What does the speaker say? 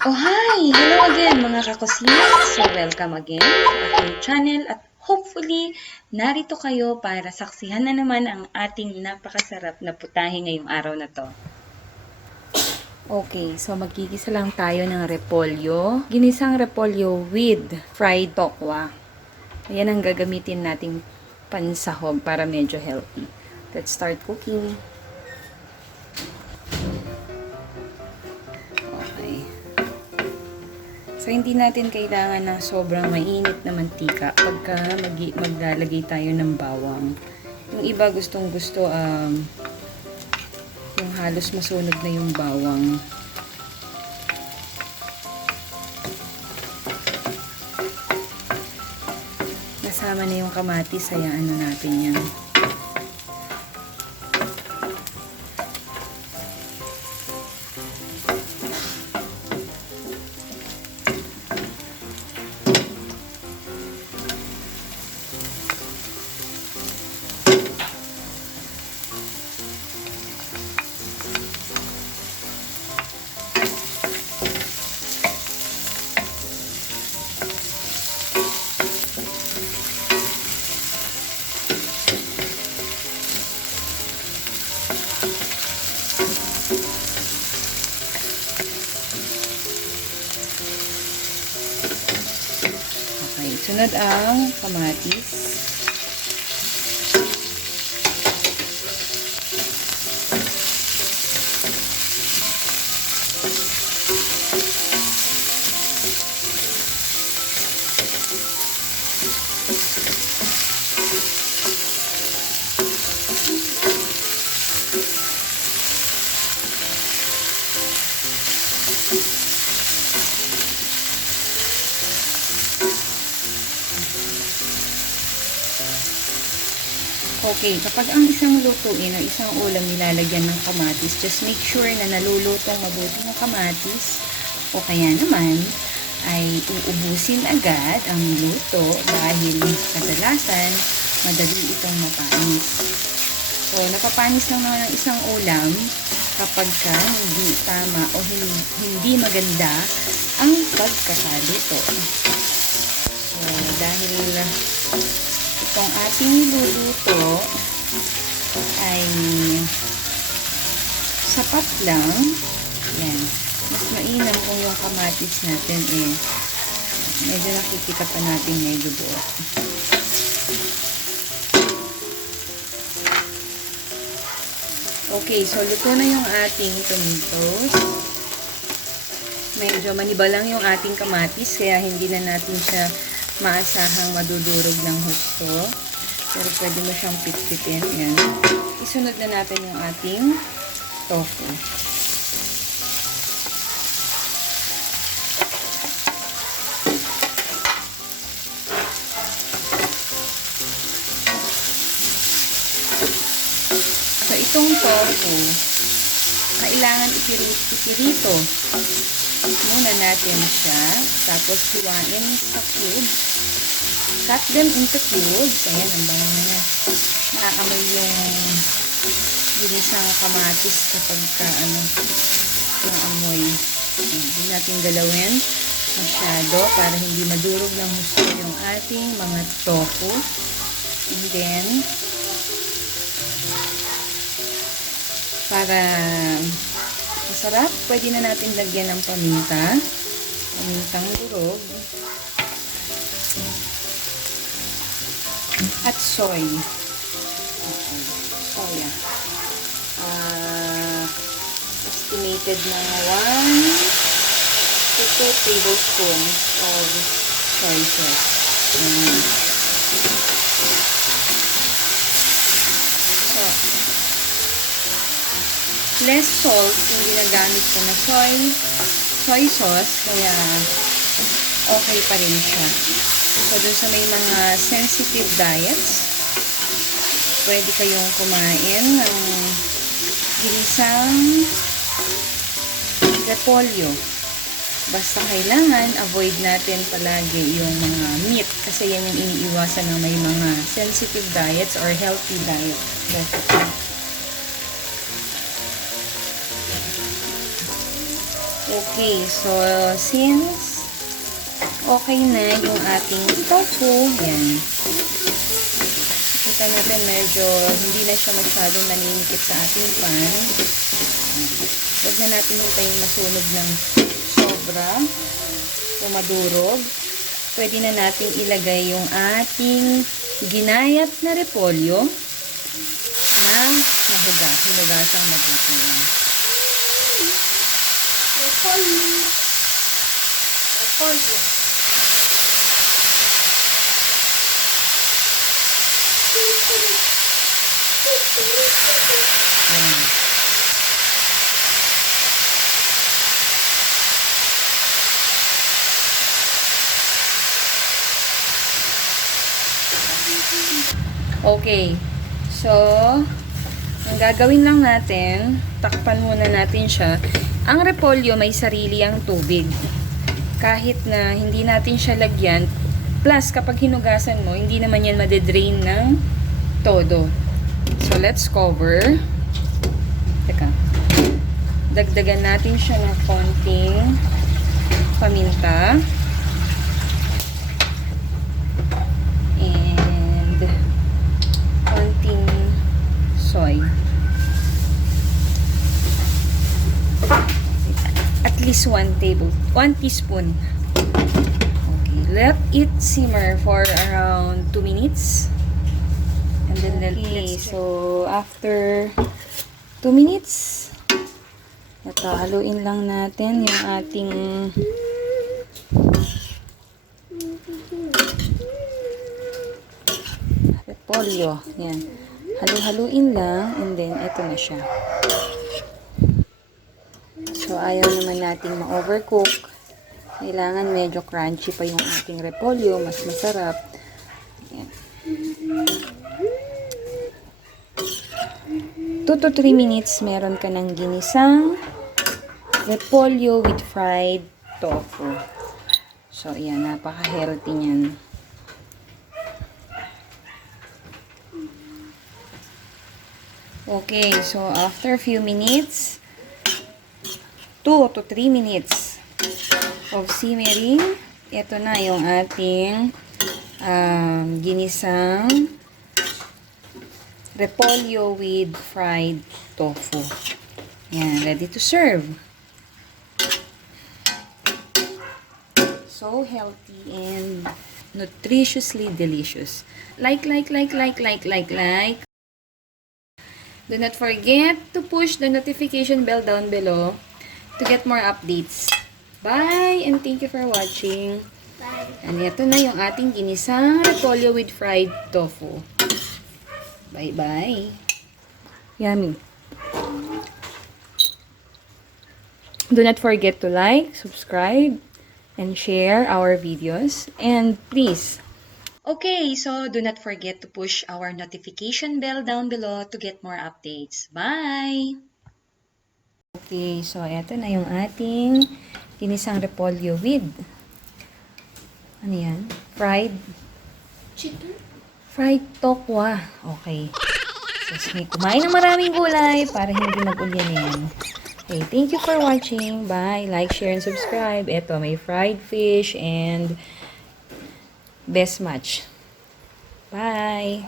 Oh hi! Hello again mga kakusina! So welcome again sa aking channel at hopefully narito kayo para saksihan na naman ang ating napakasarap na putahe ngayong araw na to. Okay, so magkikisa lang tayo ng repolyo. Ginisang repolyo with fried tokwa. Ayan ang gagamitin nating pansahog para medyo healthy. Let's start cooking. So, hindi natin kailangan ng sobrang mainit na mantika pagka maglalagay tayo ng bawang. Yung iba gustong-gusto yung halos masunog na yung bawang. Nasama na yung kamatis, hayaan na natin yan. Sunod ang kamatis. Okay, kapag ang isang lutuin o isang ulam nilalagyan ng kamatis, just make sure na nalulutong mabuti ng kamatis o kaya naman ay uubusin agad ang luto dahil kadalasan madali itong mapanis. So, napapanis lang naman ang isang ulam kapag hindi tama o hindi maganda ang pagkakaluto. So, dahil itong ating niluluto ay sapat lang. Yan. Mas mainam kung yung kamatis natin medyo nakikita pa natin medyo buo. Okay, so luto na yung ating tomatoes. Medyo maniba lang yung ating kamatis kaya hindi na natin siya maasahang madudurog ng husto. Pero pwede mo siyang pitpitin. Yan. Isunod na natin yung ating tofu. So, itong tofu, kailangan ipirito muna natin siya. Tapos, hiwain sa cubes. Cut them into cubes. Ayan, ang bango na yan. Nakakamoy yung ginisang kamatis kapag yung amoy. Hindi natin galawin masyado para hindi madurog ng husto yung ating mga tofu. And then, para masarap, pwede na natin lagyan ng pamintang durog, at soy. Soya. Estimated na 1 to 2 tablespoons of soy sauce. So, less salt yung ginagamit ko na soy sauce, kaya okay pa rin siya. So, dun sa may mga sensitive diets, pwede kayong kumain ng ginisang repolyo. Basta kailangan avoid natin palagi yung mga meat kasi yan yung iniiwasan ng may mga sensitive diets or healthy diet recipe. Okay, so since okay na yung ating tofu, yan. Kita natin medyo hindi na siya masyadong naninikit sa ating pan. Huwag na natin hintayin masunog ng sobra o madurog. Pwede na natin ilagay yung ating ginayat na repolyo na hinugasang mabuti. Repolyo. Ayan. Okay. So, ang gagawin lang natin, takpan muna natin siya. Ang repolyo may sarili ang tubig. Kahit na hindi natin siya lagyan, plus kapag hinugasan mo, hindi naman yan madedrain ng todo. So, let's cover. Teka. Dagdagan natin siya ng konting paminta. And konting soy. At least 1 teaspoon. Okay, let it simmer for around 2 minutes. And then let's so after 2 minutes, haluin lang natin yung ating repolyo. Yan. Halu-haluin lang and then ito na siya. So, ayaw naman nating ma-overcook. Kailangan medyo crunchy pa yung ating repolyo. Mas masarap. Ayan. 2 to 3 minutes, meron ka ng ginisang repolyo with fried tofu. So, ayan. Napaka-healthy niyan. Okay. So, after a few minutes, 2 to 3 minutes of simmering. Ito na yung ating ginisang repolyo with fried tofu. Yan, ready to serve. So healthy and nutritiously delicious. Like. Do not forget to push the notification bell down below to get more updates. Bye! And thank you for watching. Bye. And ito na yung ating ginisang repolyo with fried tofu. Bye-bye. Yummy. Do not forget to like, subscribe, and share our videos. And please, okay, so do not forget to push our notification bell down below to get more updates. Bye! Okay, so eto na yung ating ginisang repolyo with ano yan? Chicken? Fried tokwa. Okay. So, kumain ng maraming gulay para hindi mag-ulyanin. Okay, thank you for watching. Bye. Like, share, and subscribe. Eto, may fried fish and best match. Bye.